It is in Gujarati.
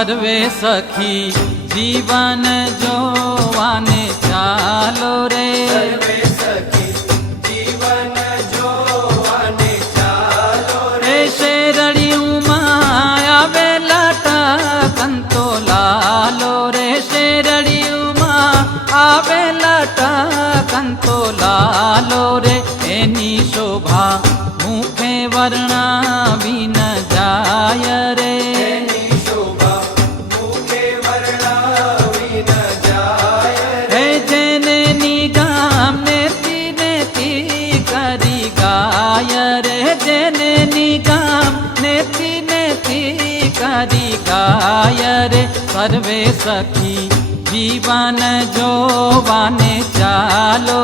સર્વે સખી જીવન જોવાને ચાલો રે, સર્વે સખી જીવન જોવાને ચાલો રે. શેરડીયુંમાં આવેલા ટકંતો લાલો રે, શેરડીયુંમાં આવેલા ટકંતો લાલો રે. એની શોભા મુખે વર્ણાવી ન જાય રે, એની શોભા મુખે વર્ણાવી ન જાય રે. જેને નિગામ નેતી નેતી કરી ગાય રે, જેને નિગામ નેતી નેતી કરી ગાય રે. સર્વે સખી જીવન જોવાને ચાલો